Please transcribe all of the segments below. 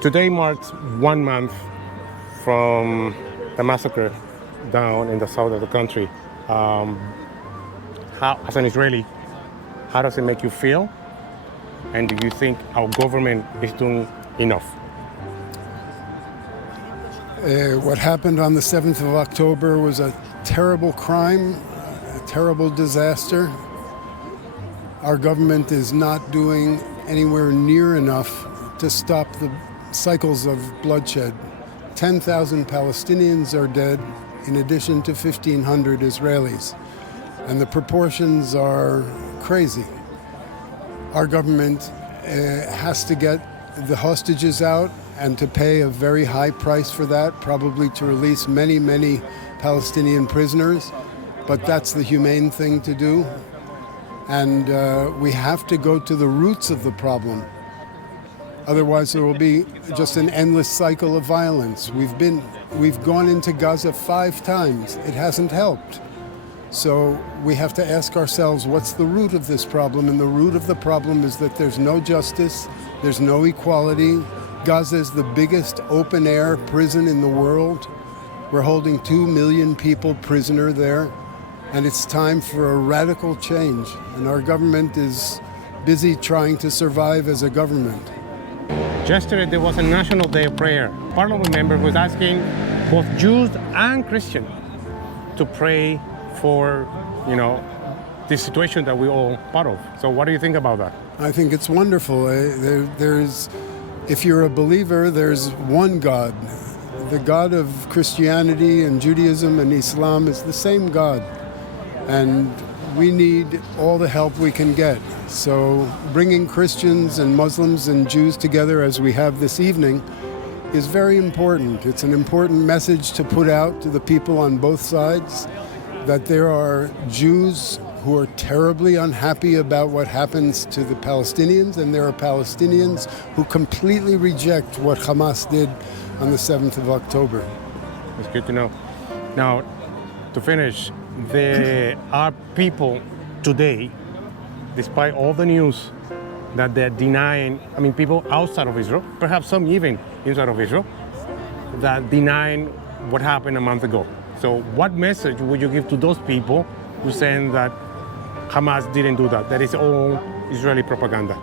Today marks 1 month from the massacre down in the south of the country. As an Israeli, how does it make you feel? And do you think our government is doing enough? What happened on the 7th of October was a terrible crime, a terrible disaster. Our government is not doing anywhere near enough to stop the cycles of bloodshed. 10,000 Palestinians are dead, in addition to 1,500 Israelis. And the proportions are crazy. Our government has to get the hostages out and to pay a very high price for that, probably to release many, many Palestinian prisoners. But that's the humane thing to do. And we have to go to the roots of the problem. Otherwise, there will be just an endless cycle of violence. We've gone into Gaza 5 times. It hasn't helped. So we have to ask ourselves, what's the root of this problem? And the root of the problem is that there's no justice, there's no equality. Gaza is the biggest open-air prison in the world. We're holding 2 million people prisoner there. And it's time for a radical change. And our government is busy trying to survive as a government. Yesterday there was a National Day of Prayer. Parliament member was asking both Jews and Christians to pray for, this situation that we're all part of. So what do you think about that? I think it's wonderful. If you're a believer, there's one God. The God of Christianity and Judaism and Islam is the same God. And we need all the help we can get. So bringing Christians and Muslims and Jews together as we have this evening is very important. It's an important message to put out to the people on both sides that there are Jews who are terribly unhappy about what happens to the Palestinians, and there are Palestinians who completely reject what Hamas did on the 7th of October. It's good to know. Now, to finish, there are people today, despite all the news, that they're denying, people outside of Israel, perhaps some even inside of Israel, that denying what happened a month ago. So what message would you give to those people who saying that Hamas didn't do that, that is all Israeli propaganda?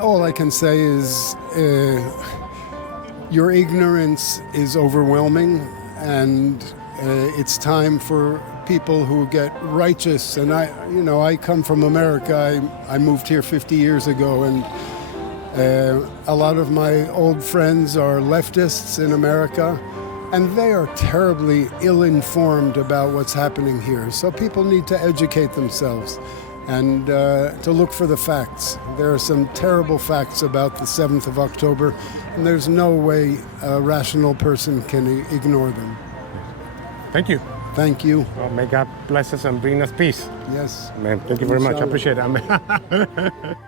All I can say is your ignorance is overwhelming, and it's time for people who get righteous. And I come from America. I moved here 50 years ago, and a lot of my old friends are leftists in America, and they are terribly ill-informed about what's happening here. So people need to educate themselves and to look for the facts. There are some terrible facts about the 7th of October, and there's no way a rational person can ignore them. Thank you. Thank you. Well, may God bless us and bring us peace. Yes. Amen. Thank you very much. I appreciate it. Amen.